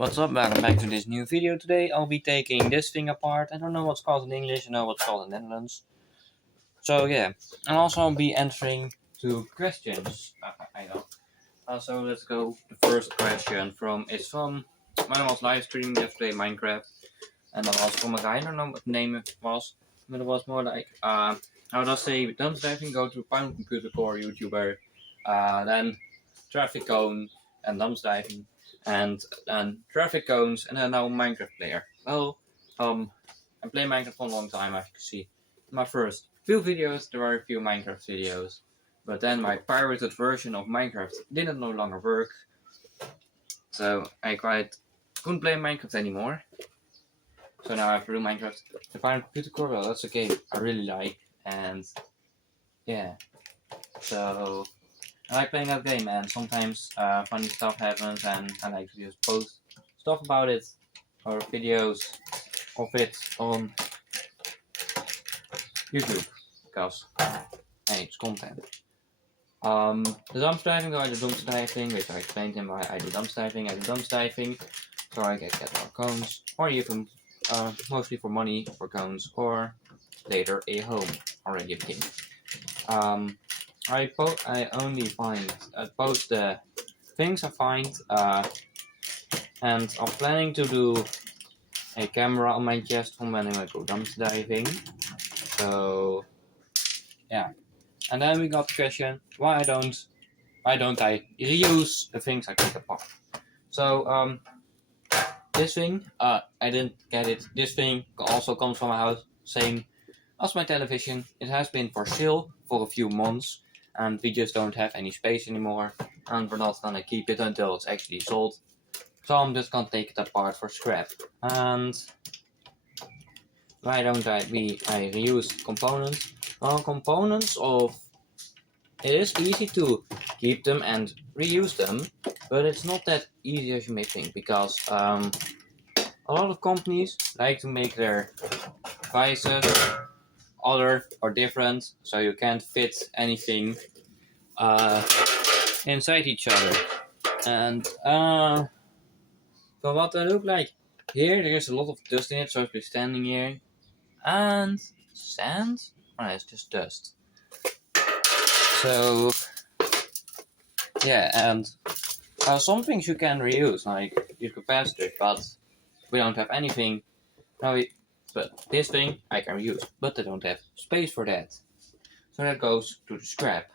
What's up, welcome back to this new video. Today I'll be taking this thing apart. I don't know what's called in English, I know what's called in Netherlands. So yeah, and also I'll be answering two questions. I know. So let's go. The first question it's from when I was live streaming yesterday Minecraft, and that was from a guy. I don't know what the name it was, but it was more like I would just say dumpster diving, go to Final Computer Core YouTuber, then traffic cone and dumpster diving, and traffic cones, and then now Minecraft player. Well, I play Minecraft for a long time, as you can see. My first few videos, there are a few Minecraft videos, but then my pirated version of Minecraft didn't no longer work, so I couldn't play Minecraft anymore. So now I have to do Minecraft. The Final Computer Core, well, that's a game I really like, and yeah, so I like playing that game, and sometimes funny stuff happens, and I like to just post stuff about it, or videos of it on YouTube, because hey, it's content. The dumpster diving, I do dumpster diving, which I explained him why I do dumpster diving. I do dumpster diving, so I get more cones, or even mostly for money for cones, or later a home already obtained. I only post the things I find, and I'm planning to do a camera on my chest from when I go dumpster diving. So yeah, and then we got the question: why don't I reuse the things I take apart? So this thing, I didn't get it. This thing also comes from my house, same as my television. It has been for sale for a few months, and we just don't have any space anymore, and we're not gonna keep it until it's actually sold. So I'm just gonna take it apart for scrap. And why don't I reuse components? Well, components of it is easy to keep them and reuse them, but it's not that easy as you may think, because a lot of companies like to make their devices other or different, so you can't fit anything inside each other. And for what they look like, here there is a lot of dust in it, so it's standing here. And sand? Oh, it's just dust. So yeah, and some things you can reuse, like your capacitor, but we don't have anything. But this thing I can reuse, but I don't have space for that. So that goes to the scrap.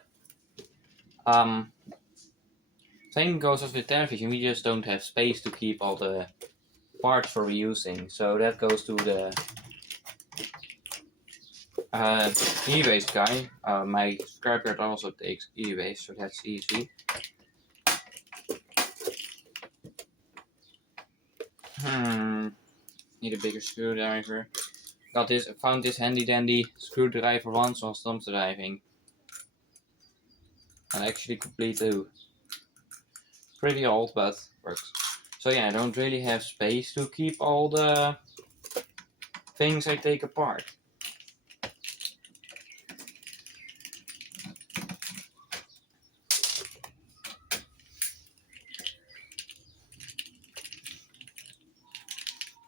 Same goes as with television, we just don't have space to keep all the parts for reusing. So that goes to the e-waste guy. My scrapyard also takes e-waste, so that's easy. Need a bigger screwdriver. Found this handy dandy screwdriver once on dumpster diving. And actually complete too. Pretty old, but works. So yeah, I don't really have space to keep all the things I take apart.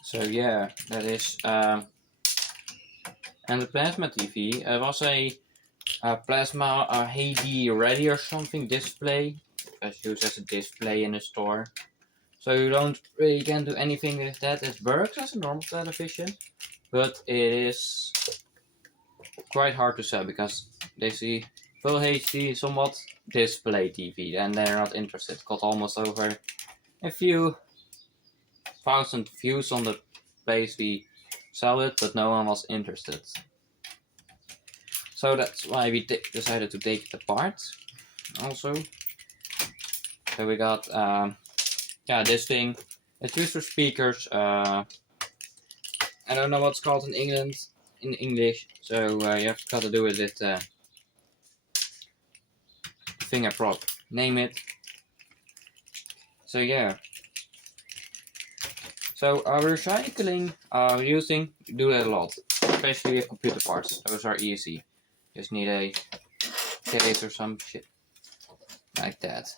So yeah, that is. And the plasma TV was a plasma HD ready or something display. It's used as a display in the store. So you don't really can do anything with that. It works as a normal television, but it is quite hard to sell because they see full HD, somewhat display TV, and they're not interested. Got almost over a few thousand views on the place we sell it, but no one was interested. So that's why we decided to take it apart. Also, so we got this thing. It's used for speakers. I don't know what's called in England in English, so you have to do with it. Finger prop, name it. So yeah. So recycling, reusing, do that a lot, especially with computer parts. Those are easy. Just need a case or some shit like that.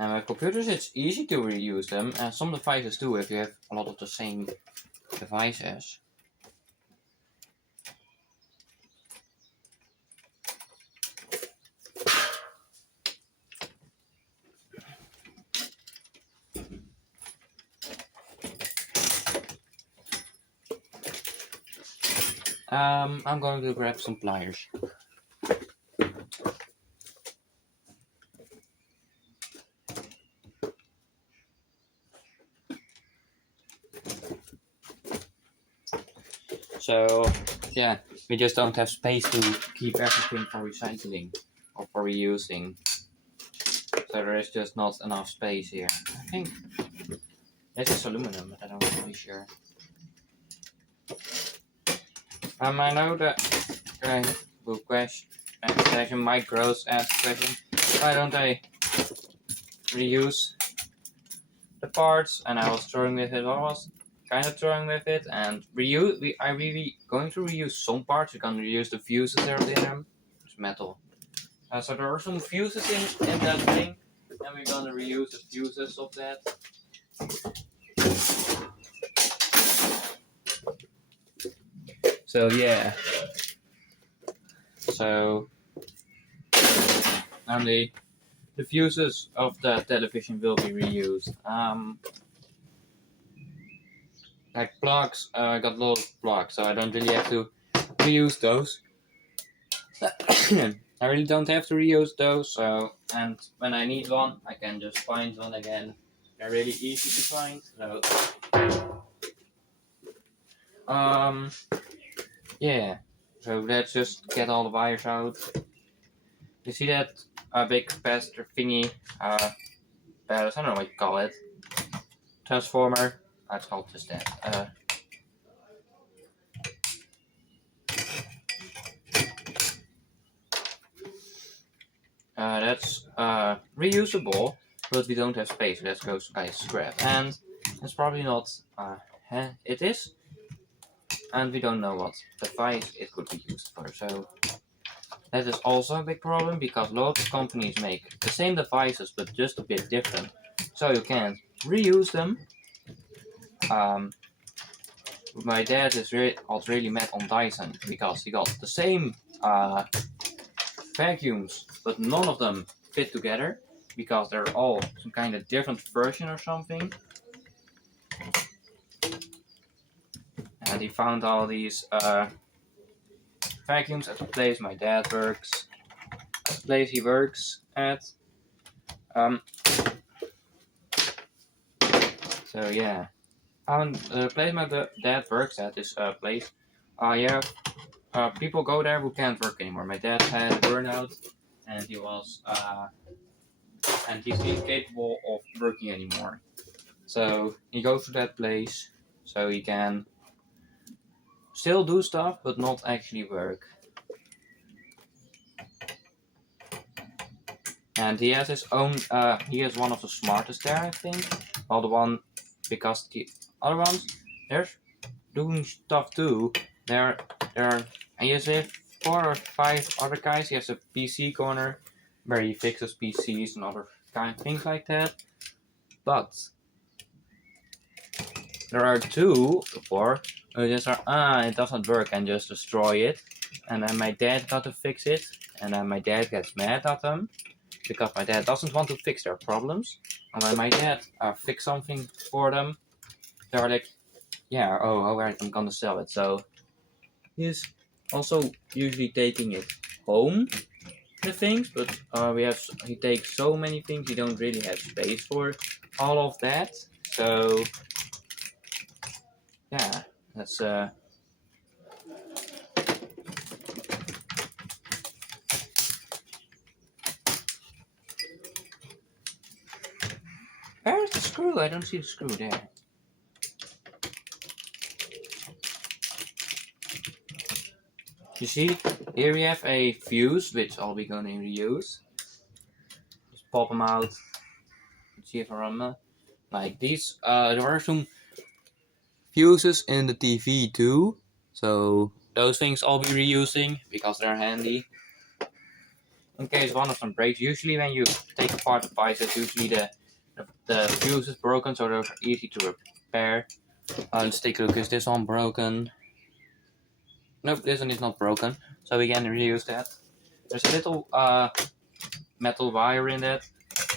And with computers it's easy to reuse them, and some devices too if you have a lot of the same devices. I'm going to grab some pliers. So, yeah, we just don't have space to keep everything for recycling or for reusing. So there is just not enough space here. I think this is aluminum, but I'm not really sure. I know that question Mike Gross asked the question, why don't I reuse the parts? And I was throwing with it. I was kind of throwing with it, and I really going to reuse some parts. We're gonna reuse the fuses that are in them. It's metal. So there are some fuses in that thing, and we're gonna reuse the fuses of that. So yeah. So and the fuses of the television will be reused. Like plugs, I got a lot of plugs, so I don't really have to reuse those. I really don't have to reuse those, so, and when I need one, I can just find one again. They're really easy to find, so, yeah, so let's just get all the wires out. You see that big capacitor thingy, I don't know what you call it, transformer, it's called just that. That's reusable, but we don't have space, so that goes by scrap. And it's probably not, it is, and we don't know what device it could be used for. So that is also a big problem, because lots of companies make the same devices, but just a bit different. So you can't reuse them. My dad is really mad on Dyson, because he got the same vacuums, but none of them fit together, because they're all some kind of different version or something. And he found all these vacuums at the place my dad works, at the place he works at. So yeah, the place my dad works at is a place. People go there who can't work anymore. My dad had a burnout, and he's incapable of working anymore. So he goes to that place so he can still do stuff, but not actually work. And he has his own. He is one of the smartest there, I think. Well, the one, because the other ones, they're doing stuff too. And he has 4 or 5 other guys. He has a PC corner where he fixes PCs and other kind of things like that. But there are 2 or 4 who just it doesn't work, and just destroy it. And then my dad got to fix it, and then my dad gets mad at them, because my dad doesn't want to fix their problems. And when my dad fix something for them, they're like, yeah, alright, I'm gonna sell it. So he's also usually taking it home, the things, but he takes so many things, he don't really have space for all of that. So yeah, that's where's the screw? I don't see the screw there. You see, here we have a fuse, which I'll be going to reuse. Just pop them out. See if I remember. Like these, there are some fuses in the TV too. So those things I'll be reusing, because they're handy. in case one of them breaks. Usually when you take apart the pipes, it's usually the fuse is broken, so they're easy to repair. Let's take a look. Is this one broken? Nope, this one is not broken, so we can reuse that. There's a little metal wire in it,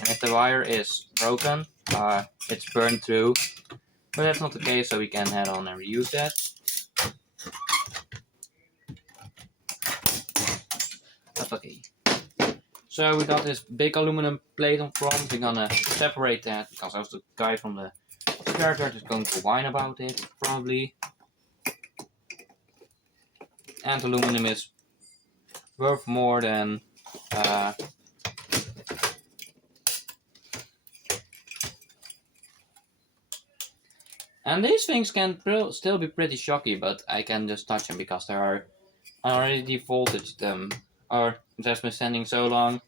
and if the wire is broken, it's burned through. But that's not the case, so we can head on and reuse that. That's okay. So we got this big aluminum plate on front. We're gonna separate that because as the guy from the scrapyard is going to whine about it, probably. And aluminum is worth more than and these things can still be pretty shocky, but I can just touch them because they are already defaulted them, or it has been standing so long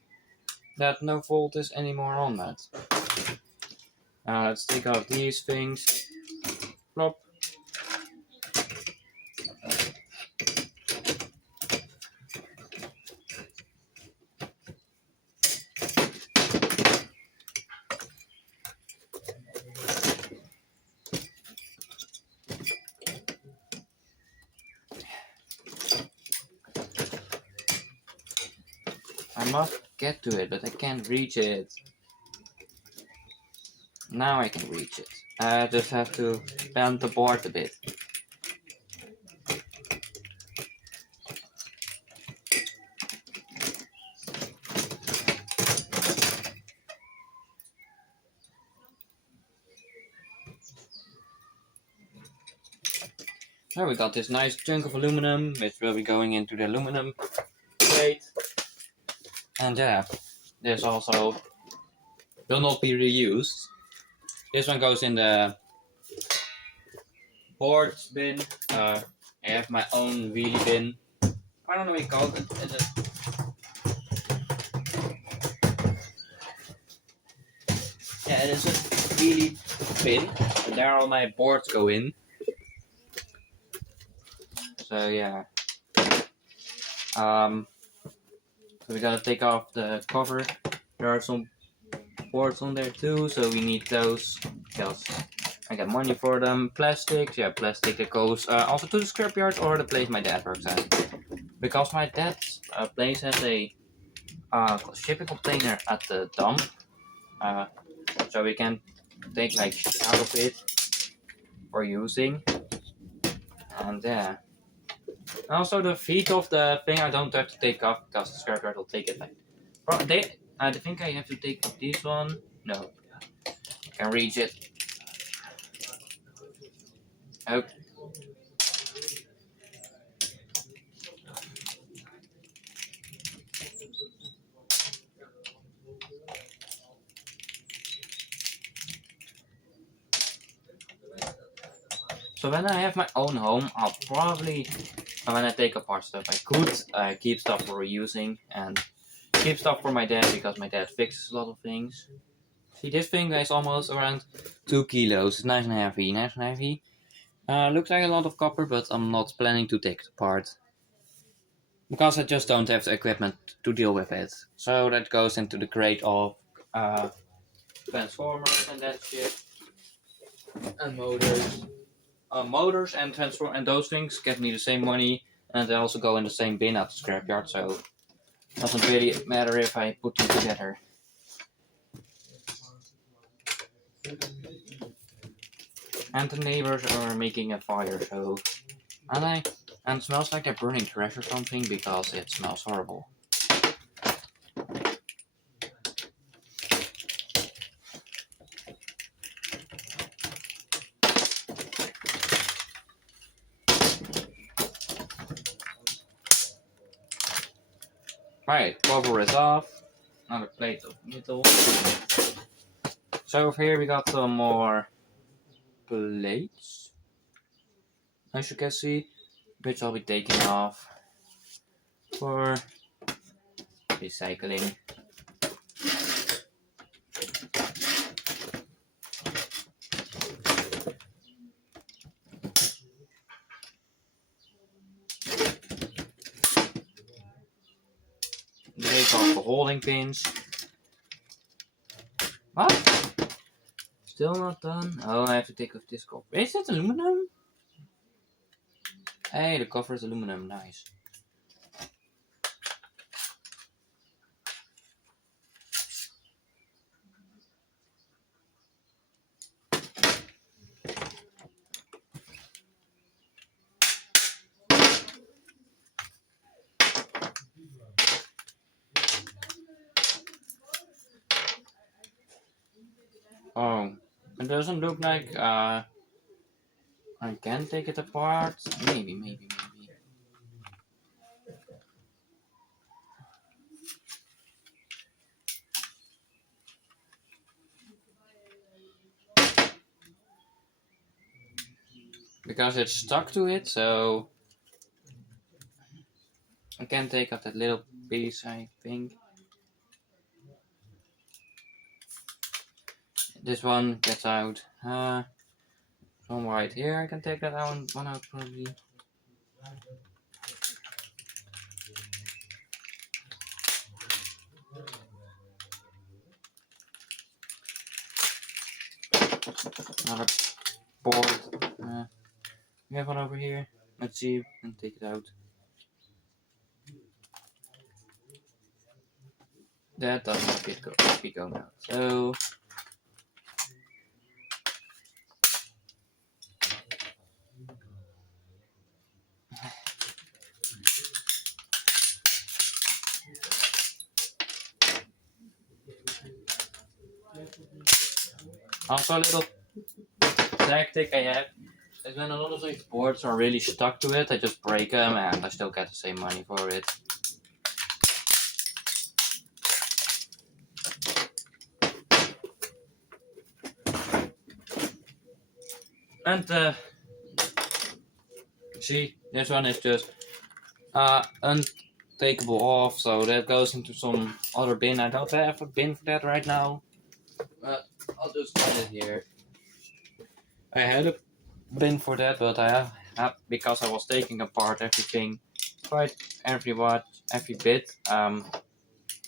that no fault is anymore on that. Let's take out these things. Plop. I must get to it, but I can't reach it. Now I can reach it. I just have to bend the board a bit. Now we got this nice chunk of aluminum, which will be going into the aluminum plate. And yeah, this also will not be reused. This one goes in the boards bin. I have my own wheelie bin. I don't know what you call it. It is a wheelie bin. And there all my boards go in. So yeah. So we gotta take off the cover. There are some boards on there too, so we need those because I got money for them. Plastic, yeah, plastic that goes also to the scrapyard or the place my dad works at. Because my dad's place has a shipping container at the dump, so we can take like shit out of it for using. And yeah. Also the feet of the thing I don't have to take off because the scrapyard will take it like. I think I have to take off this one. No. I can reach it. Oh. So when I have my own home, I'll probably, when I take apart stuff, I could keep stuff for reusing and keep stuff for my dad because my dad fixes a lot of things. See, this thing weighs almost around 2 kilos. It's nice and heavy, nice and heavy. Looks like a lot of copper, but I'm not planning to take it apart. Because I just don't have the equipment to deal with it. So that goes into the crate of transformers and that shit. And motors. Motors and those things get me the same money, and they also go in the same bin at the scrapyard, so it doesn't really matter if I put them together. And the neighbors are making a fire, so and it smells like they're burning trash or something because it smells horrible. Right, cover is off. Another plate of metal. So over here we got some more plates, as you can see, which I'll be taking off for recycling. break off the holding pins. What? Still not done? Oh, I have to take off this cover. Is it aluminum? Hey, the cover is aluminum. Nice. Oh, it doesn't look like I can take it apart. Maybe. Because it's stuck to it, so I can take out that little piece, I think. This one gets out. One right here, I can take that one out probably. Another board. We have one over here. Let's see if we can take it out. That doesn't fit going out. So also a little tactic I have is when a lot of these boards are really stuck to it, I just break them and I still get the same money for it. And see, this one is just untakeable off, so that goes into some other bin. I don't have a bin for that right now, but I'll just put it here. I had a bin for that, but I have because I was taking apart everything, quite every bit. I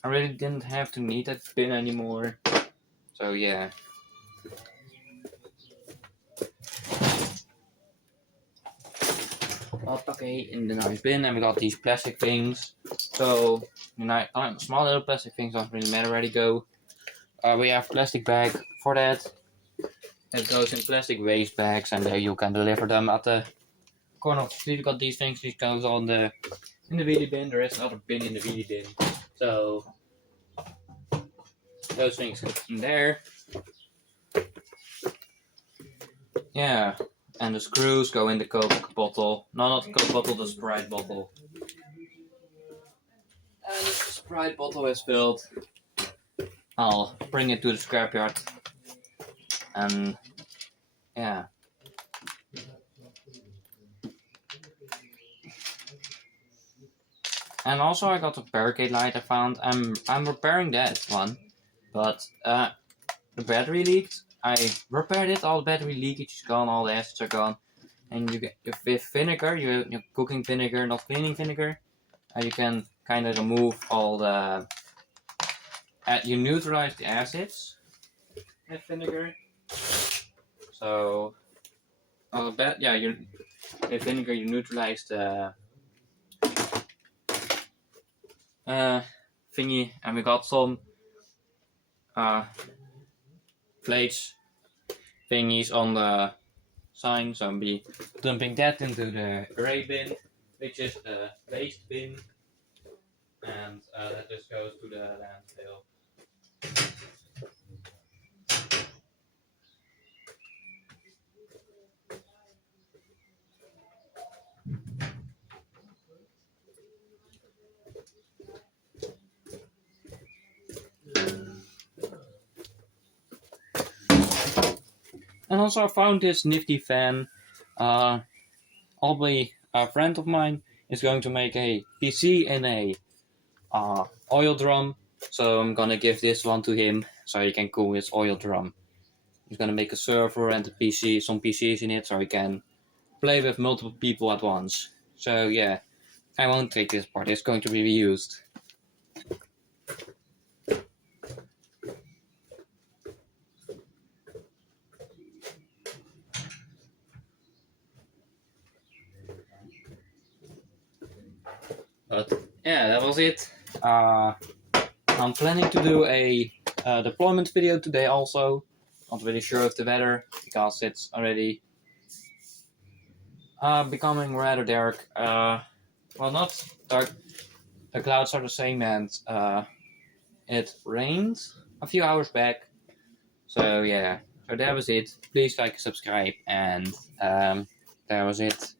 really didn't have to need that bin anymore. So yeah. Okay, in the nice bin, and we got these plastic things. So small little plastic things don't really matter where they go. We have plastic bag for that. It goes in plastic waste bags, and you can deliver them at the corner of the street. We got these things. These goes in the wheelie bin. There is another bin in the wheelie bin. So those things go in there. Yeah. And the screws go in the Coke bottle. No, not the Coke bottle, the Sprite bottle. And if the Sprite bottle is filled, I'll bring it to the scrapyard. And yeah. And also I got a barricade light I found. I'm repairing that one. But the battery leaked. I repaired it, all the battery leakage is gone, all the acids are gone. And you get with vinegar, your cooking vinegar, not cleaning vinegar, you can kind of remove all the. You neutralize the acids with vinegar. So, with vinegar you neutralize the thingy, and we got some plates thingies on the sign, so I'll be dumping that into the gray bin, which is the waste bin, and that just goes to the landfill. And also I found this nifty fan. Albie, a friend of mine, is going to make a PC in a oil drum. So I'm gonna give this one to him so he can cool his oil drum. He's gonna make a server and some PCs in it so he can play with multiple people at once. So yeah, I won't take this part, it's going to be reused. But yeah, that was it. I'm planning to do a deployment video today also. Not really sure of the weather because it's already becoming rather dark. Well, not dark. The clouds are the same, and it rained a few hours back. So yeah, so that was it. Please like and subscribe, and that was it.